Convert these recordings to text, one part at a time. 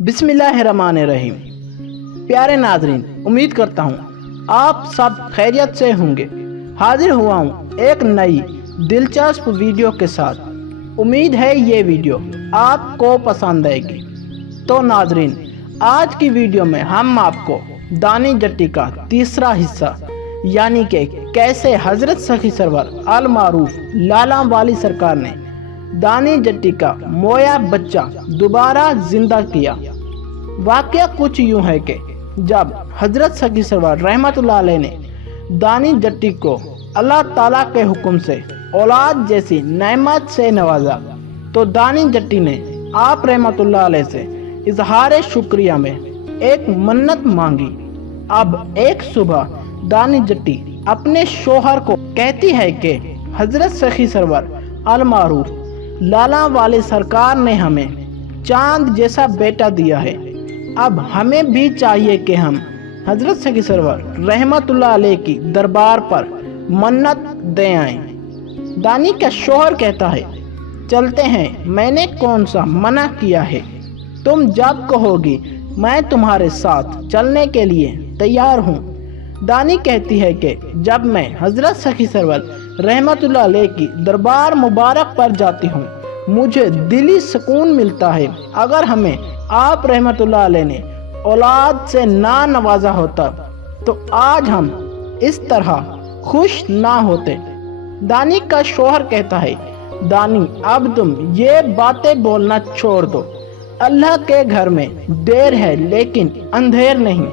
बिस्मिल्लाहिर्रहमानिर्रहीम। प्यारे नाज़रीन, उम्मीद करता हूँ आप सब खैरियत से होंगे। हाजिर हुआ हूँ एक नई दिलचस्प वीडियो के साथ। उम्मीद है ये वीडियो आपको पसंद आएगी। तो नाज़रीन, आज की वीडियो में हम आपको दानी जट्टी का तीसरा हिस्सा यानी कि कैसे हज़रत सखी सरवर अल मारूफ लाला वाली सरकार ने दानी जट्टी का मोया बच्चा दोबारा जिंदा किया। वाकया कुछ यूं है कि जब हजरत सखी सरवर रहमतुल्लाह अलैह ने दानी जट्टी को अल्लाह ताला के हुक्म से औलाद जैसी नेमत से नवाजा, तो दानी जट्टी ने आप रहमतुल्लाह अलैह से इजहार शुक्रिया में एक मन्नत मांगी। अब एक सुबह दानी जट्टी अपने शोहर को कहती है कि हजरत सखी सरवर अल मारूफ लाला वाले सरकार ने हमें चांद जैसा बेटा दिया है। अब हमें भी चाहिए कि हम हजरत सखी सरवर रहमतुल्लाह अलैह की दरबार पर मन्नत दे आएं। दानी का शोहर कहता है, चलते हैं, मैंने कौन सा मना किया है। तुम जब कहोगी मैं तुम्हारे साथ चलने के लिए तैयार हूँ। दानी कहती है कि जब मैं हजरत सखी सरवर रहमतुल्लाह अलैह की दरबार मुबारक पर जाती हूँ, मुझे दिली सुकून मिलता है। अगर हमें आप रहमतुल्लाह अलैह ने औलाद से ना नवाजा होता तो आज हम इस तरह खुश ना होते। दानी का शोहर कहता है, दानी अब तुम ये बातें बोलना छोड़ दो। अल्लाह के घर में देर है लेकिन अंधेर नहीं।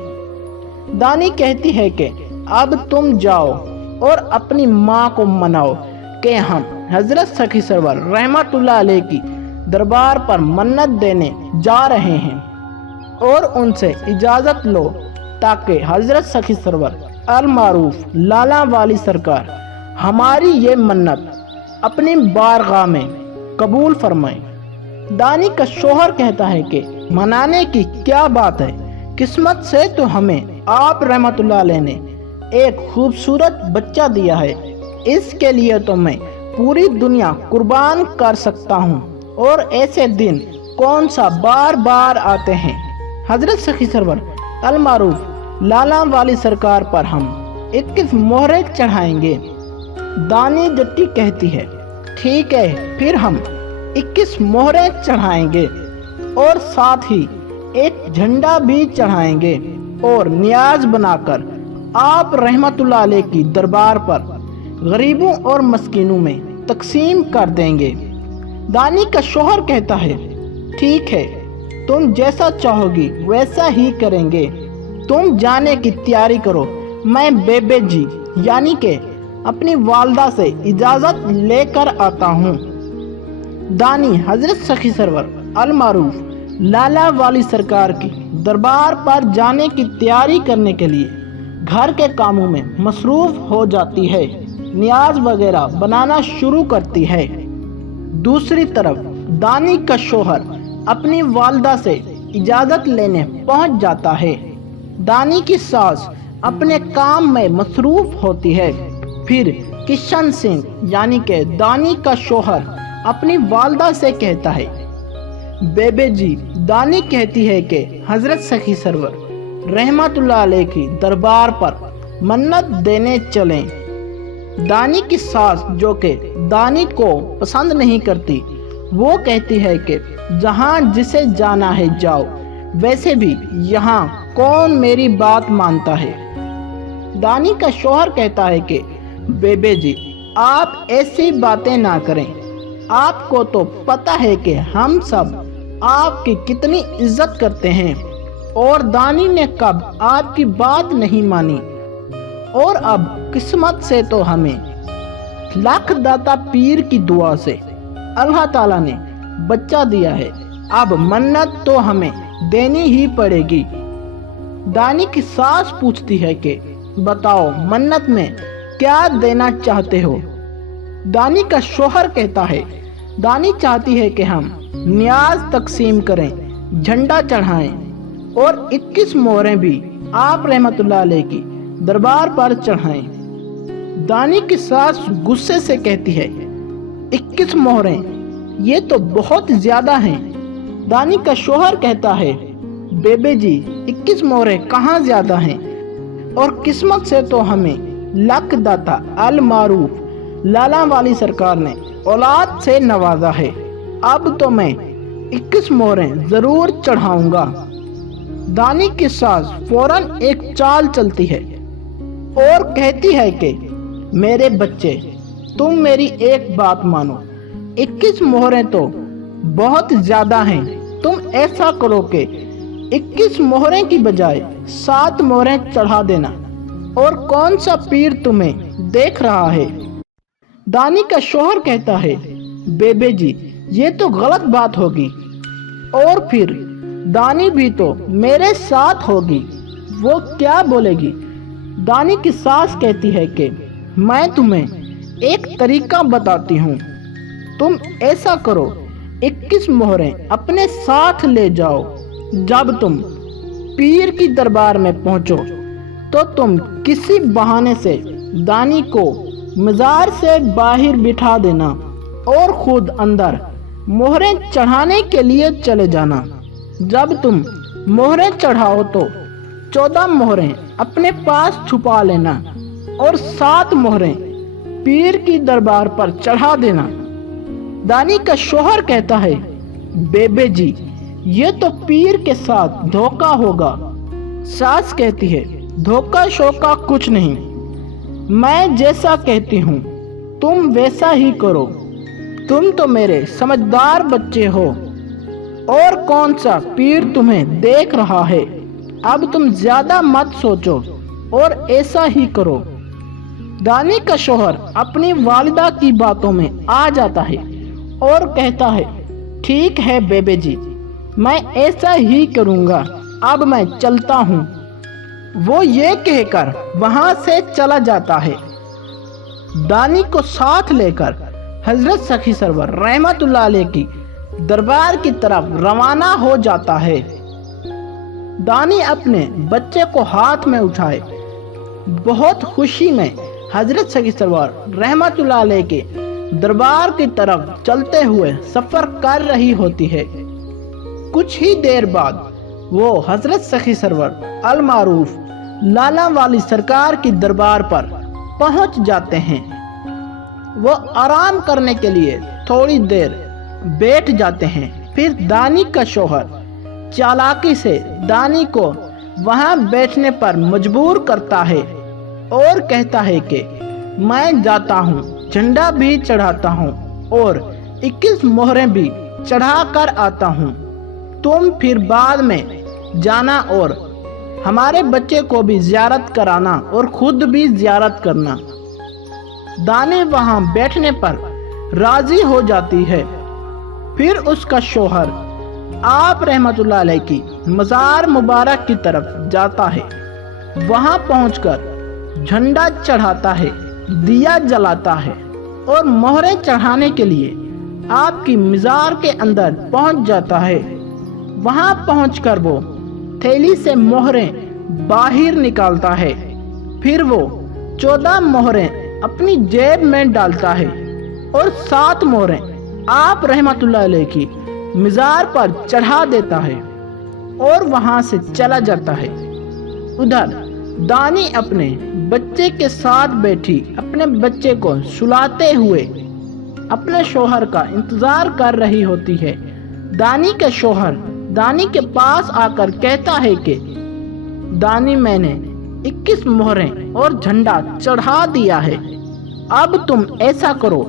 दानी कहती है कि अब तुम जाओ और अपनी माँ को मनाओ कि हम हजरत सखी सरवर रहमतुल्लाह अलैह की दरबार पर मन्नत देने जा रहे हैं और उनसे इजाज़त लो ताकि हजरत सखी सरवर अल मारूफ लाला वाली सरकार हमारी ये मन्नत अपनी बारगाह में कबूल फरमाए। दानी का शोहर कहता है कि मनाने की क्या बात है, किस्मत से तो हमें आप रहमतुल्लाह अलैह ने एक खूबसूरत बच्चा दिया है। इसके लिए तो मैं पूरी दुनिया कुर्बान कर सकता हूँ और ऐसे दिन कौन सा बार बार आते हैं। हजरत सखी सरवर अल मारूफ लाला वाली सरकार पर हम 21 मोहरे चढ़ाएंगे। दानी जट्टी कहती है, ठीक है, फिर हम 21 मोहरे चढ़ाएंगे और साथ ही एक झंडा भी चढ़ाएंगे और नियाज बनाकर आप रहमतुल्लाह अलैह की दरबार पर गरीबों और मस्कीनों में तकसीम कर देंगे। दानी का शोहर कहता है, ठीक है, तुम जैसा चाहोगी वैसा ही करेंगे। तुम जाने की तैयारी करो, मैं बेबे जी यानी कि अपनी वालदा से इजाज़त लेकर आता हूँ। दानी हजरत सखी सरवर अल मारूफ लाला वाली सरकार की दरबार पर जाने की तैयारी करने के लिए घर के कामों में मसरूफ़ हो जाती है, नियाज वगैरह बनाना शुरू करती है। दूसरी तरफ दानी का शोहर अपनी वालदा से इजाज़त लेने पहुंच जाता है। दानी की सास अपने काम में मसरूफ़ होती है। फिर किशन सिंह यानी कि दानी का शोहर अपनी वालदा से कहता है, बेबे जी, दानी कहती है कि हजरत सखी सरवर रहमतुल्लाह अलैह की दरबार पर मन्नत देने चलें। दानी की सास जो कि दानी को पसंद नहीं करती, वो कहती है कि जहाँ जिसे जाना है जाओ, वैसे भी यहाँ कौन मेरी बात मानता है। दानी का शोहर कहता है कि बेबे जी, आप ऐसी बातें ना करें। आपको तो पता है कि हम सब आपकी कितनी इज्जत करते हैं और दानी ने कब आपकी बात नहीं मानी। और अब किस्मत से तो हमें लाख दाता पीर की दुआ से अल्लाह ताला ने बच्चा दिया है। अब मन्नत तो हमें देनी ही पड़ेगी। दानी की सास पूछती है कि बताओ, मन्नत में क्या देना चाहते हो। दानी का शोहर कहता है, दानी चाहती है कि हम नियाज तकसीम करें, झंडा चढ़ाएं और 21 मोहरें भी आप रहमतुल्लाह अलैह की दरबार पर चढ़ाएं। दानी की सास गुस्से से कहती है, 21 मोहरें, ये तो बहुत ज्यादा हैं। दानी का शोहर कहता है, बेबे जी 21 मोहरे कहाँ ज्यादा हैं, और किस्मत से तो हमें लक दाता अल मारूफ लाला वाली सरकार ने औलाद से नवाजा है। अब तो मैं 21 मोहरें जरूर चढ़ाऊंगा। दानी की सास फौरन एक चाल चलती है और कहती है कि मेरे बच्चे, तुम मेरी एक बात मानो, 21 मोहरें तो बहुत ज्यादा हैं। तुम ऐसा करो कि 21 मोहरें की बजाय 7 मोहरें चढ़ा देना। और कौन सा पीर तुम्हें देख रहा है? दानी का शौहर कहता है, बेबे जी ये तो गलत बात होगी, और फिर दानी भी तो मेरे साथ होगी, वो क्या बोलेगी? दानी की सास कहती है कि मैं तुम्हें एक तरीका बताती हूँ। तुम ऐसा करो, 21 मोहरें अपने साथ ले जाओ। जब तुम पीर की दरबार में पहुँचो तो तुम किसी बहाने से दानी को मज़ार से बाहर बिठा देना और खुद अंदर मोहरें चढ़ाने के लिए चले जाना। जब तुम मोहरें चढ़ाओ तो 14 मोहरें अपने पास छुपा लेना और 7 मोहरें पीर की दरबार पर चढ़ा देना। दानी का शौहर कहता है, बेबे जी ये तो पीर के साथ धोखा होगा। सास कहती है, धोखा शोका कुछ नहीं, मैं जैसा कहती हूँ तुम वैसा ही करो। तुम तो मेरे समझदार बच्चे हो, और कौन सा पीर तुम्हें देख रहा है। अब तुम ज्यादा मत सोचो और ऐसा ही करो। दानी का शौहर अपनी वालिदा की बातों में आ जाता है और कहता है, ठीक है बेबे जी, मैं ऐसा ही करूँगा, अब मैं चलता हूँ। वो ये कहकर वहां से चला जाता है। दानी को साथ लेकर हजरत सखी सरवर रहमतुल्लाह अलैह की दरबार की तरफ रवाना हो जाता है। दानी अपने बच्चे को हाथ में उठाए बहुत खुशी में हजरत सखी सरवर रहमतुल्लाह अलैह के दरबार की तरफ चलते हुए सफर कर रही होती है। कुछ ही देर बाद वो हजरत सखी सरवर अल मारूफ लाला वाली सरकार की दरबार पर पहुंच जाते हैं। वो आराम करने के लिए थोड़ी देर बैठ जाते हैं। फिर दानी का शौहर चालाकी से दानी को वहां बैठने पर मजबूर करता है और कहता है कि मैं जाता हूँ, झंडा भी चढ़ाता हूँ और 21 मोहरें भी चढ़ा कर आता हूँ। तुम फिर बाद में जाना और हमारे बच्चे को भी ज़ियारत कराना और खुद भी ज़ियारत करना। दानी वहां बैठने पर राजी हो जाती है। फिर उसका शौहर आप रहमतुल्लाह अलैह की मज़ार मुबारक की तरफ जाता है। वहां पहुंचकर झंडा चढ़ाता है, दिया जलाता है और मोहरें चढ़ाने के लिए आपकी मज़ार के अंदर पहुंच जाता है। वहां पहुंचकर वो थैली से मोहरें बाहर निकालता है। फिर वो 14 मोहरें अपनी जेब में डालता है और 7 मोहरें आप रहमतुल्लाह अलैह की मज़ार पर चढ़ा देता है और वहां से चला जाता है। उधर दानी अपने बच्चे के साथ बैठी अपने बच्चे को सुलाते हुए अपने शौहर का इंतजार कर रही होती है। दानी का शौहर दानी के पास आकर कहता है कि दानी, मैंने 21 मोहरें और झंडा चढ़ा दिया है। अब तुम ऐसा करो,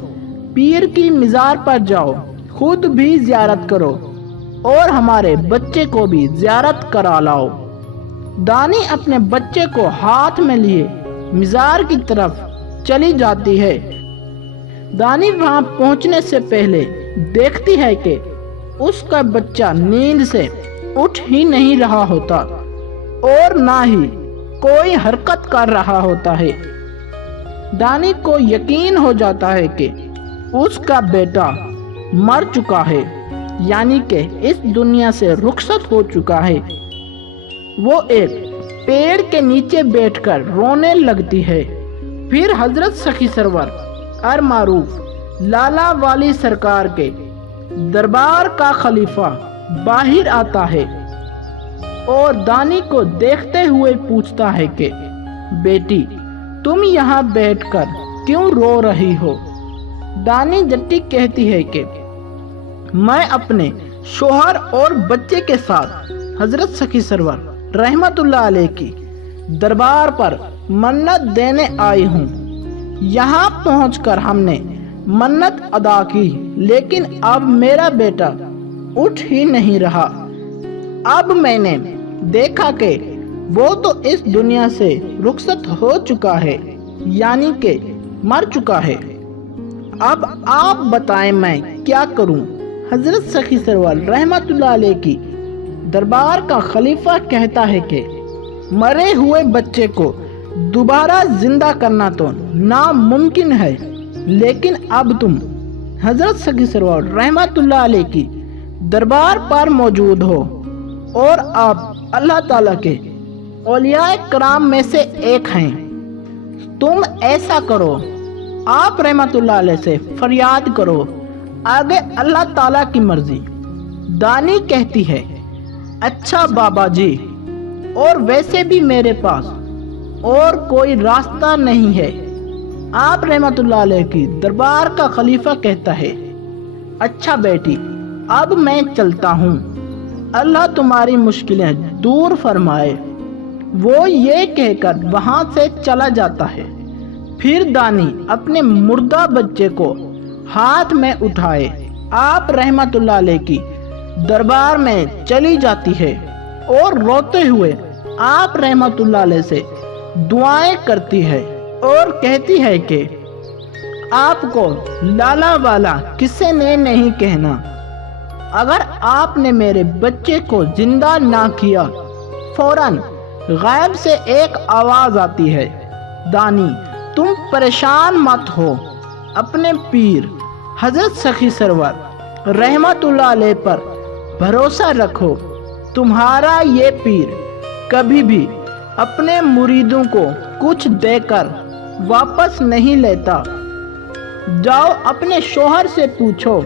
पीर की मज़ार पर जाओ, खुद भी ज़ियारत करो और हमारे बच्चे को भी ज़ियारत करा लाओ। दानी अपने बच्चे को हाथ में लिए मज़ार की तरफ चली जाती है। दानी वहां पहुंचने से पहले देखती है कि उसका बच्चा नींद से उठ ही नहीं रहा होता और ना ही कोई हरकत कर रहा होता है। दानी को यकीन हो जाता है कि उसका बेटा मर चुका है, यानी कि इस दुनिया से रुखसत हो चुका है। वो एक पेड़ के नीचे बैठकर रोने लगती है। फिर हजरत सखी सरवर अल मारूफ लाला वाली सरकार के दरबार का खलीफा बाहर आता है और दानी को देखते हुए पूछता है कि बेटी, तुम यहाँ बैठकर क्यों रो रही हो? दानी जट्टी कहती है कि मैं अपने शोहर और बच्चे के साथ हजरत सखी सरवर रहमतुल्लाह अलैह की दरबार पर मन्नत देने आई हूँ। यहाँ पहुँचकर हमने मन्नत अदा की, लेकिन अब मेरा बेटा उठ ही नहीं रहा। अब मैंने देखा कि वो तो इस दुनिया से रुखसत हो चुका है, यानी कि मर चुका है। अब आप बताएं मैं क्या करूं? हजरत सखी सरवर रहमतुल्लाह अलैह की दरबार का खलीफा कहता है कि मरे हुए बच्चे को दोबारा जिंदा करना तो नामुमकिन है, लेकिन अब तुम हजरत सखी सरवर रहमतुल्लाह अलैह की दरबार पर मौजूद हो और आप अल्लाह ताला के औलिया कराम में से एक हैं। तुम ऐसा करो, आप रहमतुल्लाह अलैह से फरियाद करो, आगे अल्लाह ताला की मर्जी। दानी कहती है, अच्छा बाबा जी, और वैसे भी मेरे पास और कोई रास्ता नहीं है। आप रहमतुल्लाह अलैह की दरबार का खलीफा कहता है, अच्छा बेटी, अब मैं चलता हूँ, अल्लाह तुम्हारी मुश्किलें दूर फरमाए। वो ये कहकर वहाँ से चला जाता है। फिर दानी अपने मुर्दा बच्चे को हाथ में उठाए आप रहमतुल्लाह अलैह की दरबार में चली जाती है और रोते हुए आप रहमतुल्लाह अलैह से दुआएं करती है और कहती है कि आपको लाला वाला किसी ने नहीं कहना। अगर आपने मेरे बच्चे को जिंदा ना किया, फौरन गायब से एक आवाज आती है, दानी तुम परेशान मत हो, अपने पीर हजरत सखी सरवर रहमतुल्लाह अलैह पर भरोसा रखो। तुम्हारा ये पीर कभी भी अपने मुरीदों को कुछ देकर वापस नहीं लेता। जाओ अपने शोहर से पूछो,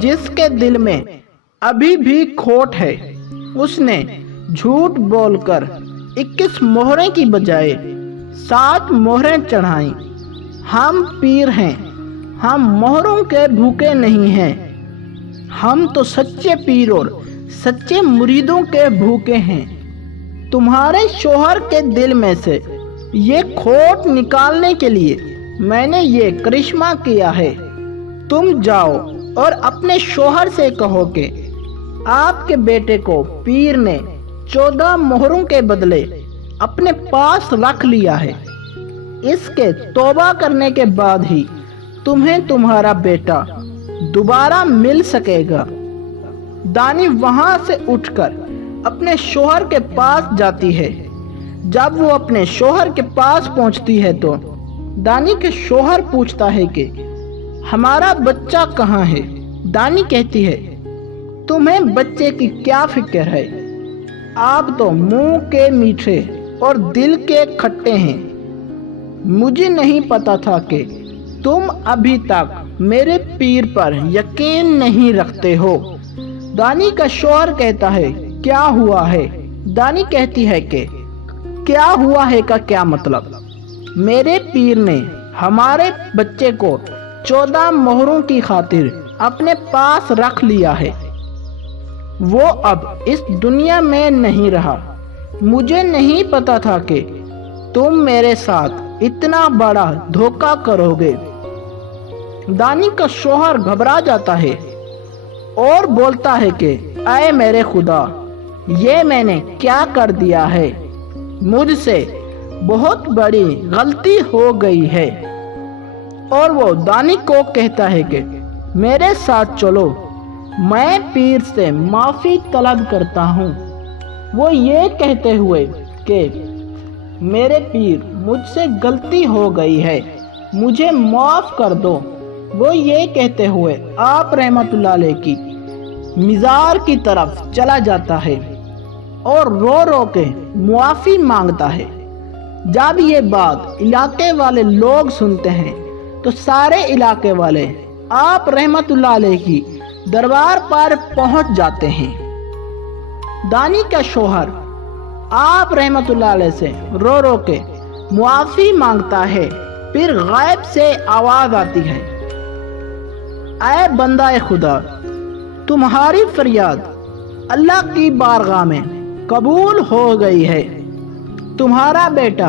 जिसके दिल में अभी भी खोट है। उसने झूठ बोलकर 21 मोहरें की बजाय 7 मोहरें चढ़ाई। हम पीर हैं, हम मोहरों के भूखे नहीं हैं, हम तो सच्चे पीर और सच्चे मुरीदों के भूखे हैं। तुम्हारे शोहर के दिल में से ये खोट निकालने के लिए मैंने ये करिश्मा किया है। तुम जाओ और अपने शोहर से कहो कि आपके बेटे को पीर ने 14 मोहरों के बदले अपने पास रख लिया है। इसके तौबा करने के बाद ही तुम्हें तुम्हारा बेटा दोबारा मिल सकेगा। दानी वहां से उठकर अपने शोहर के पास जाती है। जब वो अपने शोहर के पास पहुंचती है तो दानी के शोहर पूछता है कि हमारा बच्चा कहाँ है? दानी कहती है, तुम्हें बच्चे की क्या फिक्र है? आप तो मुंह के मीठे और दिल के खट्टे हैं। मुझे नहीं पता था कि तुम अभी तक मेरे पीर पर यकीन नहीं रखते हो। दानी का शोहर कहता है, क्या हुआ है? दानी कहती है कि क्या हुआ है का क्या मतलब? मेरे पीर ने हमारे बच्चे को 14 मोहरों की खातिर अपने पास रख लिया है। वो अब इस दुनिया में नहीं रहा। मुझे नहीं पता था कि तुम मेरे साथ इतना बड़ा धोखा करोगे। दानी का शोहर घबरा जाता है और बोलता है कि ऐ मेरे खुदा, ये मैंने क्या कर दिया है? मुझसे बहुत बड़ी गलती हो गई है। और वो दानी को कहता है कि मेरे साथ चलो, मैं पीर से माफ़ी तलब करता हूँ। वो ये कहते हुए कि मेरे पीर, मुझसे गलती हो गई है, मुझे माफ़ कर दो। वो ये कहते हुए आप रहमतुल्लाह अलैह की मिज़ार की तरफ चला जाता है और रो रो के मुआफ़ी मांगता है। जब ये बात इलाके वाले लोग सुनते हैं तो सारे इलाके वाले आप रहमतुल्लाह अलैह की दरबार पर पहुंच जाते हैं। दानी का शोहर आप रहमतुल्लाह अलैह से रो रो के मुआफ़ी मांगता है, फिर गायब से आवाज़ आती है, ऐ बंदा खुदा, तुम्हारी फरियाद अल्लाह की बारगाह में कबूल हो गई है। तुम्हारा बेटा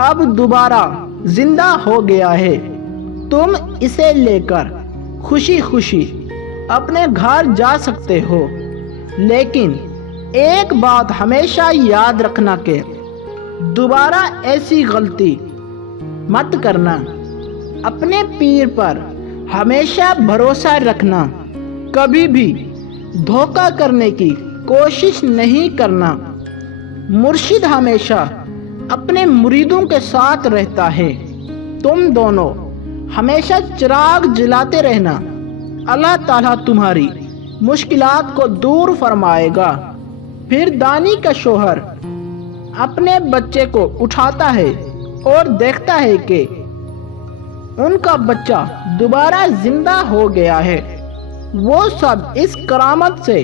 अब दोबारा जिंदा हो गया है। तुम इसे लेकर खुशी खुशी अपने घर जा सकते हो, लेकिन एक बात हमेशा याद रखना कि दोबारा ऐसी गलती मत करना। अपने पीर पर हमेशा भरोसा रखना, कभी भी धोखा करने की कोशिश नहीं करना। मुर्शिद हमेशा अपने मुरीदों के साथ रहता है। तुम दोनों हमेशा चिराग जलाते रहना। अल्लाह ताला तुम्हारी मुश्किलात को दूर फरमाएगा। फिर दानी का शोहर अपने बच्चे को उठाता है और देखता है कि उनका बच्चा दोबारा जिंदा हो गया है। वो सब इस करामत से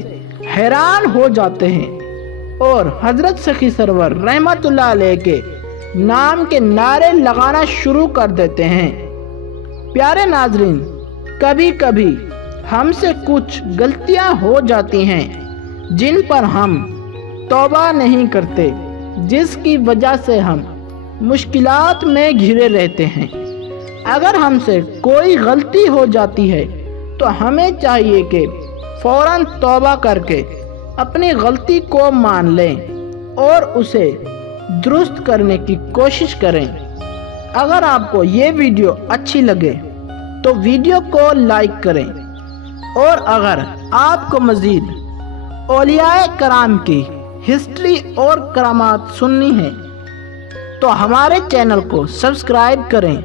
हैरान हो जाते हैं और हजरत सखी सरवर रहमतुल्लाह अलैह के नाम के नारे लगाना शुरू कर देते हैं। प्यारे नाजरीन, कभी कभी हमसे कुछ गलतियां हो जाती हैं जिन पर हम तौबा नहीं करते, जिसकी वजह से हम मुश्किलात में घिरे रहते हैं। अगर हमसे कोई गलती हो जाती है तो हमें चाहिए कि फौरन तौबा करके अपनी गलती को मान लें और उसे दुरुस्त करने की कोशिश करें। अगर आपको ये वीडियो अच्छी लगे तो वीडियो को लाइक करें, और अगर आपको मज़ीद औलियाए कराम की हिस्ट्री और करामात सुननी है तो हमारे चैनल को सब्सक्राइब करें।